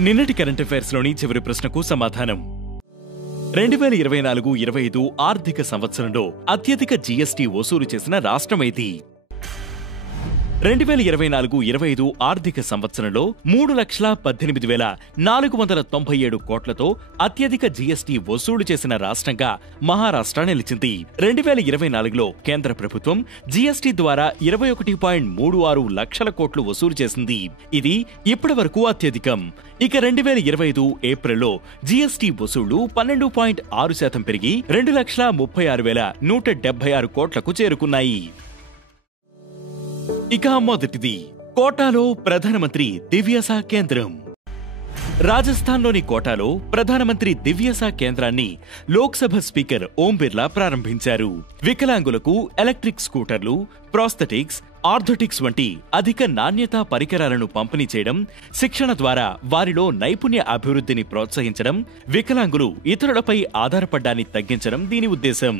నిన్నటి current affairs లోని చివరి ప్రశ్నకు సమాధానం. 2024-25 ఆర్థిక సంవత్సరంలో అత్యధిక జీఎస్టీ వసూలు చేసిన రాష్ట్రం ఏది? 2024-25 ఆర్థిక సంవత్సరంలో 3,18,497 కోట్లతో అత్యధిక జీఎస్టీ వసూలు చేసిన రాష్ట్రంగా మహారాష్ట్ర నిలిచింది. 2024లో కేంద్ర ప్రభుత్వం జీఎస్టీ ద్వారా 21.36 లక్షల కోట్లు వసూలు చేసింది. ఇది ఇప్పటి వరకు అత్యధికం. ఇక 2025 ఏప్రిల్లో జీఎస్టీ వసూళ్లు 12.6% పెరిగి 2,36,176 కోట్లకు చేరుకున్నాయి. ఇక మొదటిది, కోటాలో ప్రధానమంత్రి దివ్యసా కేంద్రం. రాజస్థాన్లోని కోటాలో ప్రధానమంత్రి దివ్యసా కేంద్రాన్ని లోక్సభ స్పీకర్ ఓం బిర్లా ప్రారంభించారు. వికలాంగులకు ఎలక్ట్రిక్ స్కూటర్లు, ప్రాస్థెటిక్స్, ఆర్థోటిక్స్ వంటి అధిక నాణ్యతా పరికరాలను పంపిణీ చేయడం, శిక్షణ ద్వారా వారిలో నైపుణ్య అభివృద్ధిని ప్రోత్సహించడం, వికలాంగులు ఇతరులపై ఆధారపడ్డాన్ని తగ్గించడం దీని ఉద్దేశం.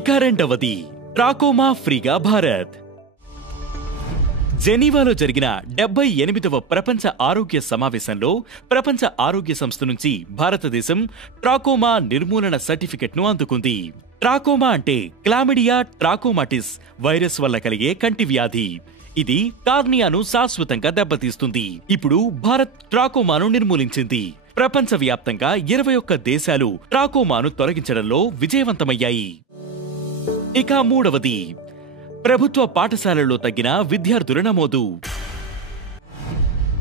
ఇక రెండవది, ట్రాకోమా ఫ్రీగా భారత్. జెనీవాలో జరిగిన 78వ ప్రపంచ ఆరోగ్య సమావేశంలో ప్రపంచ ఆరోగ్య సంస్థ నుంచి భారతదేశం ట్రాకోమా నిర్మూలన సర్టిఫికెట్ను అందుకుంది. ట్రాకోమా అంటే క్లామిడియా ట్రాకోమాటిస్ వైరస్ వల్ల కలిగే కంటి వ్యాధి. ఇది కార్నియాను శాశ్వతంగా దెబ్బతీస్తుంది. ఇప్పుడు భారత్ ట్రాకోమాను నిర్మూలించింది. ప్రపంచవ్యాప్తంగా 21 దేశాలు ట్రాకోమాను తొలగించడంలో విజయవంతమయ్యాయి. ఇక మూడవది, ప్రభుత్వ పాఠశాలల్లో తగ్గిన విద్యార్థుల నమోదు.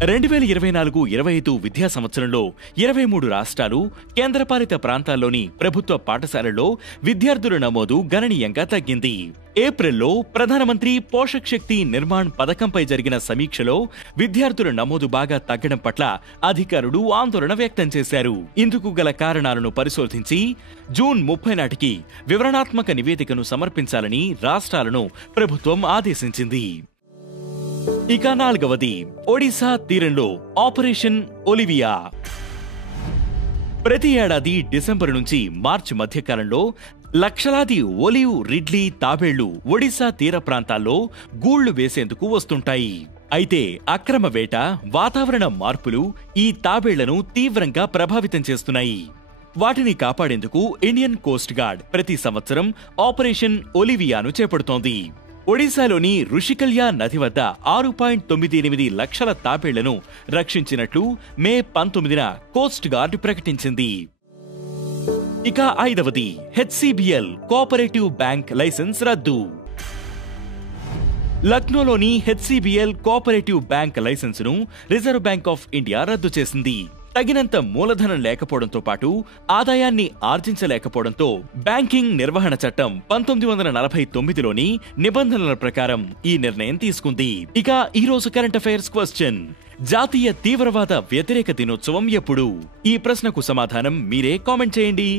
2024-25 విద్యా సంవత్సరంలో 23 రాష్ట్రాలు, కేంద్రపాలిత ప్రాంతాల్లోని ప్రభుత్వ పాఠశాలల్లో విద్యార్థుల నమోదు గణనీయంగా తగ్గింది. ఏప్రిల్లో ప్రధానమంత్రి పోషక్ శక్తి నిర్మాణ్ పథకంపై జరిగిన సమీక్షలో విద్యార్థుల నమోదు బాగా తగ్గడం పట్ల అధికారులు ఆందోళన వ్యక్తం చేశారు. ఇందుకు గల కారణాలను పరిశోధించి జూన్ 30 నాటికి వివరణాత్మక నివేదికను సమర్పించాలని రాష్ట్రాలను ప్రభుత్వం ఆదేశించింది. ఇక నాలుగవది, ఒడిశా తీరంలో ఆపరేషన్ ఒలివియా. ప్రతి ఏడాది డిసెంబర్ నుంచి మార్చి మధ్యకాలంలో లక్షలాది ఒలివ్ రిడ్లీ తాబేళ్లు ఒడిశా తీర ప్రాంతాల్లో గూళ్లు వేసేందుకు వస్తుంటాయి. అయితే అక్రమ వేట, వాతావరణ మార్పులు ఈ తాబేళ్లను తీవ్రంగా ప్రభావితం చేస్తున్నాయి. వాటిని కాపాడేందుకు ఇండియన్ కోస్ట్ గార్డ్ ప్రతి సంవత్సరం ఆపరేషన్ ఒలివియాను చేపడుతోంది. ఒడిశాలోని రుషికల్యా నది వద్ద 6.98 లక్షల తాబేళ్లను రక్షించినట్లు మే 19న కోస్ట్ గార్డ్ ప్రకటించింది. ఇక ఐదవది, హెచ్సిబిఎల్ కోఆపరేటివ్ బ్యాంక్ లైసెన్స్ రద్దు. లక్నోలోని హెచ్సిబిఎల్ కోఆపరేటివ్ బ్యాంక్ లైసెన్సును రిజర్వ్ బ్యాంక్ ఆఫ్ ఇండియా రద్దు చేసింది. తగినంత మూలధనం లేకపోవడంతో పాటు ఆదాయాన్ని ఆర్జించలేకపోవడంతో బ్యాంకింగ్ నిర్వహణ చట్టం 1949లోని నిబంధనల ప్రకారం ఈ నిర్ణయం తీసుకుంది. ఇక ఈ రోజు కరెంట్ అఫైర్స్ క్వశ్చన్: జాతీయ తీవ్రవాద వ్యతిరేక దినోత్సవం ఎప్పుడు? ఈ ప్రశ్నకు సమాధానం మీరే కామెంట్ చేయండి.